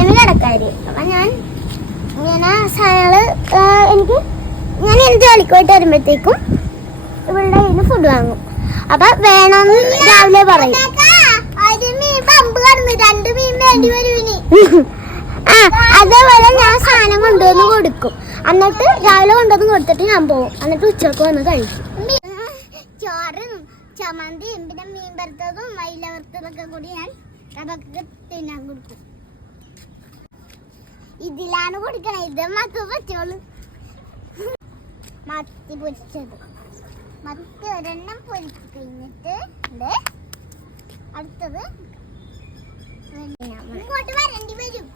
എമ്മി കടക്കാര്. അപ്പൊ ഞാൻ ഇങ്ങനെ സാധനങ്ങള് ഞാൻ ജോലിക്ക് പോയിട്ട് വരുമ്പോഴത്തേക്കും ഇവളുടെ കയ്യിൽ ഫുഡ് വാങ്ങും. അപ്പൊ വേണമെന്ന് രാവിലെ പറയും. അതേപോലെ ഞാൻ സാധനം കൊണ്ടുവന്ന് കൊടുക്കും. എന്നിട്ട് രാവിലെ കൊണ്ടുവന്ന് കൊടുത്തിട്ട് ഞാൻ പോകും. എന്നിട്ട് ഉച്ചക്ക് വന്ന് കഴിക്കും. ചോറും ചമ്മന്തിയും പിന്നെ മീൻ വറുത്തതും മയില വറുത്തതൊക്കെ കൂടി ഞാൻ അതൊക്കെ തിന്നാൻ കൊടുക്കും. ഇതിലാണ് കൊടുക്കണേ. ഇത് മക്ക പറ്റുള്ളൂ. മത്തി പൊരിച്ചത്. മത്തി ഒരെണ്ണം പൊരിച്ച് കഴിഞ്ഞിട്ട് അടുത്തത് ഇങ്ങോട്ട് വരേണ്ടി വരും.